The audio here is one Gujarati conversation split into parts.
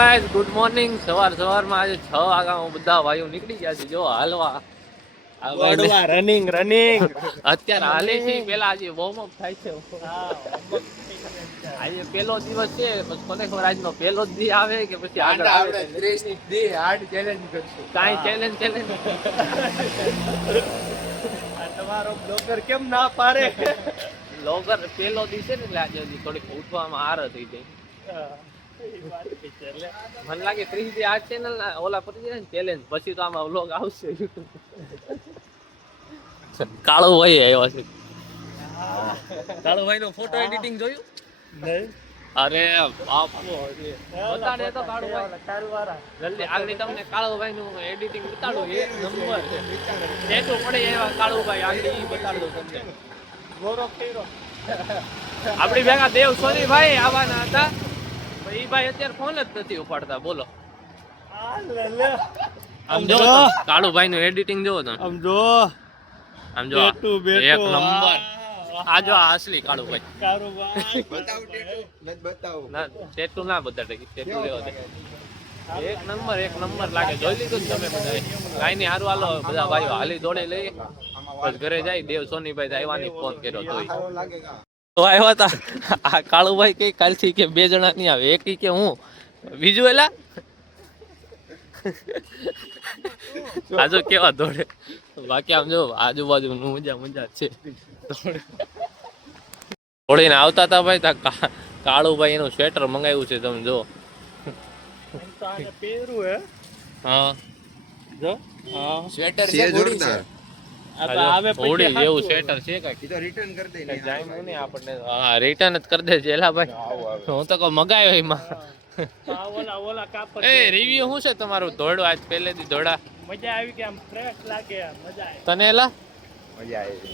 Guys good morning. સવારમાં આજે 6 વાગ્યામાં બધા ભાઈઓ નીકળી ગયા છે જો હાલવા. વડવા રનિંગ અત્યારે હાલે છે. પેલા આજે વોર્મ અપ થાય છે. આજે પેલો દિવસ છે, પછી કોને ખબર આજનો પેલો જ દી આવે કે પછી આગળ આવે. 30 ની દી હાર્ડ ચેલેન્જ કરશું. કાઈ ચેલેન્જ તમારો બ્લોગર કેમ ના પારે? લોગર પેલો દી છે ને એટલે આજે થોડીક ઉઠવામાં હાર થઈ ગઈ. મને લાગે 30 દી આ ચેનલ ઓલા પતી જાય ને ચેલેન્જ પછી તો આમાં વ્લોગ આવશે. કાળો ભાઈ આવ્યો છે. કાળો ભાઈ નો ફોટો એડિટિંગ જોયું? નહીં. અરે બાપો બતાડે તો કાળો ભાઈ જલ્દી આગળ તમને કાળો ભાઈ નું એડિટિંગ બતાડો. એક નંબર ટેટુ પડે એવા કાળો ભાઈ આગળ બતાડો તમને. ગૌરવ કર્યો. આપણી ભેગા દેવ સોની ભાઈ આવવાના હતા. એ ભાઈ અત્યારે ફોન જ નથી ઉપાડતા. બોલો આમ જો કાળુ ભાઈ નું એડિટિંગ જોવો તમે. આમ જો એક નંબર. આ જો અસલી કાળુ ભાઈ. ના ટેટુ ના બતાડે. ટેટુ લેવા દે. એક નંબર લાગે. જોઈ લીધું તમે બધા? કાઈ નહીં, હારું હાલો બધા ભાઈઓ હાલી દોડે લઈ બસ ઘરે જાય. દેવ સોનીભાઈ આવ્વાની ફોન કર્યો તો આવ્યા હતા. આ કાળુભાઈ કઈ કાલથી કે 2 જણા નહીં આવે. એક કે હું બીજું એલા આજો કેવા દોડે. બાકી આમ જો આજુબાજુ મજા છે. દોડીને આવતા હતા ભાઈ. કાળુભાઈ એનું સ્વેટર મંગાવ્યું છે તમે જો. હા જો સ્વેટર છે જોરદાર. હોડી જેવું સ્વેટર છે કઈ. તો રિટર્ન કરી દે. જાય નહીં આપણને. હા રિટર્ન જ કરી દેજે એલા ભાઈ. હું તો કહું મગાવ્યો એમાં. એ રિવ્યુ શું છે તમારું? દોડો આજ પહેલેથી દોડા. મજા આવી કે આમ ફ્રેશ લાગે. મજા આવી. તને એલા મજા આવી.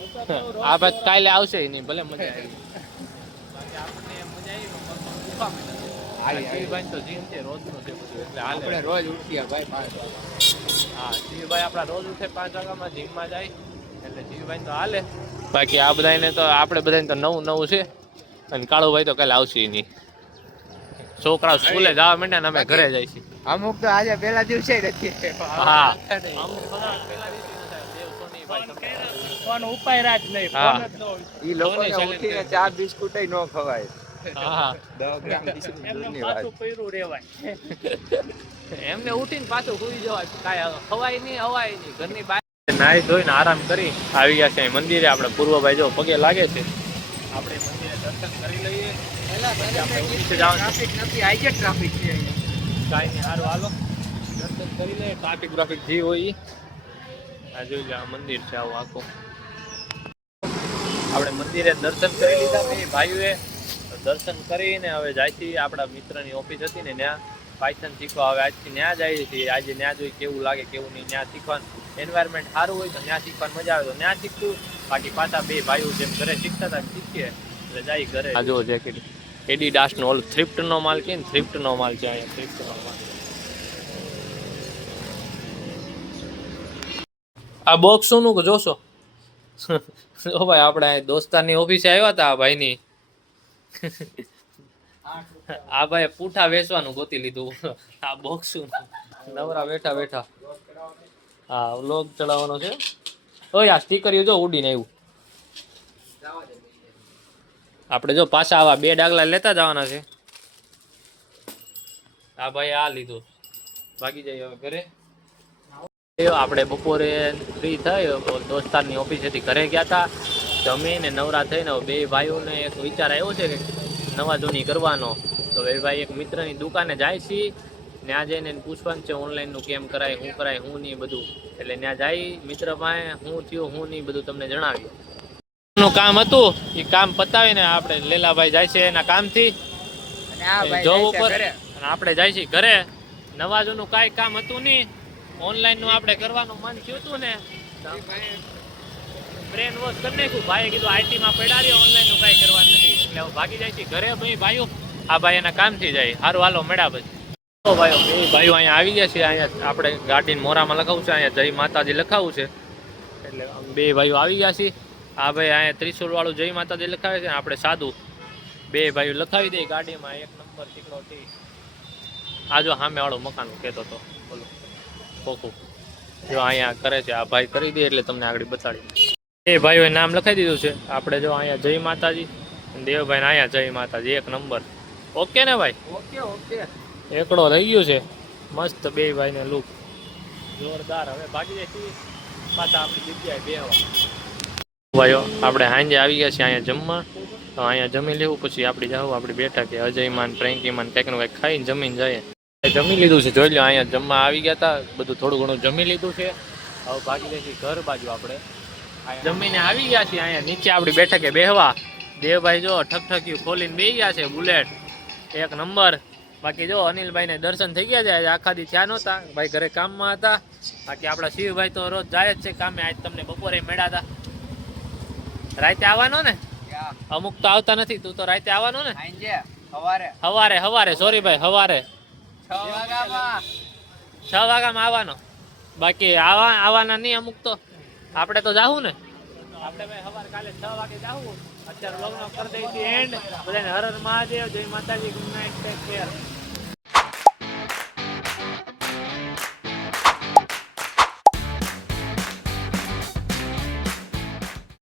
આ ભાઈ કાલે આવશે નહીં ભલે મજા આવી. બાકી આપણને મજા આવી. શિવભાઈ તો જીમ છે રોજનું છે બધું એટલે આપણે રોજ ઉઠ્યા ભાઈ 5 વાગે. હા શિવભાઈ આપણા રોજ ઉઠે 5 વાગ્યામાં જીમમાં જાય એટલે શિવભાઈ તો હાલે. બાકી આ બધાને તો આપણે બધાને તો નવું છે. અને કાળુભાઈ તો કાલે આવશે નહીં. છોકરા સ્કૂલે જવા માંડ્યા ને અમે ઘરે જાય છે. અમુક તો આજે પહેલા દિવસે નથી. હા ફોન ઉપાય જ નહીં. હા. ફોન જ ન હોય. ઈ લોકોને ઉઠીને 4 બિસ્કુટ ય ન ખવાય. હા 10 ગ્રામ બિસ્કુટ એમને દૂરની વાત. પાછું પૈરું રેવાય. એમને ઉઠીને પાછું સુઈ જવાય. કાંઈ ખવાય નહીં હવાય નહીં. ઘરની બહાર નાહી ધોઈને આરામ કરી આવી ગયા છે મંદિરે. આપણે પૂર્વભાઈ જો પગે લાગે છે. આપણે મંદિરે દર્શન કરી લઈએ. ટ્રાફિક નથી. આજે ટ્રાફિક છે. કાંઈ નહીં સારું હાલો દર્શન કરી લઈએ. ટ્રાફિક જે હોય આ જોઈ લે. આ મંદિર છે આવું આખું. આપણે મંદિરે દર્શન કરી લીધા બે ભાઈઓએ. દર્શન કરીને હવે જાય છે આપણા મિત્રની ઓફિસ હતી ને ત્યાં પાયથન શીખવા. હવે આજથી ત્યાં જાય છે. આજે ત્યાં જોઈ કેવું લાગે કેવું નહીં. ત્યાં શીખવાનું એન્વાયરમેન્ટ સારું હોય તો ત્યાં શીખવાની મજા આવે તો ત્યાં શીખતું. બાકી પાછા બે ભાઈઓ જેમ ઘરે શીખતા હતા શીખીએ એટલે જાય ઘરે. આ જો જેકેટ એડિડાસ નો ઓલ થ્રિફ્ટ નો માલ કે થ્રિફ્ટ નો માલ છે અહીંયા. થ્રિફ્ટ નો માલ. આ બોક્સ નું જોશો. ઓ ભાઈ આપણે દોસ્તારની ઓફિસે આવ્યા હતા આ ભાઈની. આ ભાઈ પૂઠા વેચવાનું ગોતી લીધું. આ બોક્સ નવરા બેઠા. હા વ્લોગ ચડાવવાનો છે. ઓય આ સ્ટીકર જો ઉડીને આવ્યું. આપણે જો પાછા આવા 2 ડાગલા લેતા જવાના છે. આ ભાઈ આ લીધું. ભાગી જાય હવે ઘરે. આપણે બપોરે ફ્રી થયો દોસ્તારની ઓફિસેથી ઘરે ગયા હતા. જમીને નવરા થઈને બે ભાઈઓને એક વિચાર આવ્યો છે કે નવા જૂની કરવાનો. તો એ ભાઈ એક મિત્રની દુકાને જાય છે. ત્યાં જઈને પૂછવાનું છે ઓનલાઈનનું કેમ કરાય શું કરાય શું નહીં બધું. એટલે ત્યાં જાય મિત્ર પાસે શું થયું શું નહીં બધું તમને જણાવ્યું. નું કામ હતું એ કામ પતાવીને આપણે લેલાભાઈ જાય છે એના કામથી જોબ ઉપર. અને આપણે જાય છે ઘરે. નવા જૂનું કાંઈ કામ હતું નહીં. ઓનલાઈન નું આપણે કરવાનું મન થયું હતું ને બ્રેન વોશ કરી નાખ્યું. ભાઈએ કીધું આઈટી માં પડ્યા રહ્યો ઓનલાઈન નું કાંઈ કરવાનું નથી. એટલે ભાગી જાય છે ઘરે ભાઈ ભાઈઓ. આ ભાઈ એના કામથી જાય. સારું હાલો મળ્યા પછી. ભાઈઓ બે ભાઈઓ અહીંયા આવી ગયા છે. અહીંયા આપણે ગાડીને મોરામાં લખાવું છે. અહીંયા જય માતાજી લખાવું છે એટલે બે ભાઈઓ આવી ગયા છે. આ ભાઈ અહીંયા ત્રિશુલ વાળું જય માતાજી લખાવે છે. આપણે સાદું બે ભાઈઓ લખાવી દઈએ ગાડીમાં. 1 નંબર ટીકડો ટી. આ જો સામે વાળો મકાન કહેતો હતો બોલો ખોખું જો અહીંયા કરે છે આ ભાઈ કરી દે એટલે તમને આગળ બતાડી એ ભાઈઓએ નામ લખાઈ દીધું છે આપણે જો અહીંયા જય માતાજી દેવભાઈ ને અહીંયા જય માતાજી એક નંબર ઓકે ને ભાઈ ઓકે ઓકે એકડો રહી ગયો છે મસ્ત બે ભાઈ ને લુક જોરદાર હવે ભાગી જાય પાછા આપણી જગ્યાએ બેહવા ભાઈઓ આપણે સાંજે આવી ગયા છીએ અહીંયા જમવા તો અહીંયા જમી લેવું પછી આપણે જાવ આપણી બેઠા કે અજયમાન પ્રેન્કીમાન કંઈક નું કંઈક ખાઈને જમીને જઈએ જમી લીધું છે જોઈ લો અહીંયા જમવા આવી ગયા હતા બધું થોડું ઘણું જમી લીધું છે હવે ભાગી જઈએ ઘર બાજુ આપણે જમીને આવી ગયા છીએ અહીંયા નીચે આપણી બેઠકે બેહવા દેવભાઈ જો ઠકઠક્યું ખોલીને બેસી ગયા છે બુલેટ એક નંબર બાકી જો અનિલભાઈ ને દર્શન થઈ ગયા છે આજે આખા દી થયા નહોતા ભાઈ ઘરે કામમાં હતા બાકી આપણા શિવભાઈ તો રોજ જાય જ છે કામે આજ તમને બપોરે મળ્યા હતા રાતે આવવાનો ને અમુક તો આવતા નથી તું તો રાતે આવવાનો ને સાંજે સવારે હવારે સોરી ભાઈ હવારે 6 વાગ્યામાં 6 વાગ્યામાં આવવાનો બાકી આવવાના નહીં અમુક તો આપણે તો જાવું ને આપણે ભાઈ સવારે કાલે 6 વાગે જાવું અત્યારે લગ્ન કરી દઈશું એન્ડ બધાને હર હર મહાદેવ જય માતાજી ગુડ નાઇટ ટેક કેર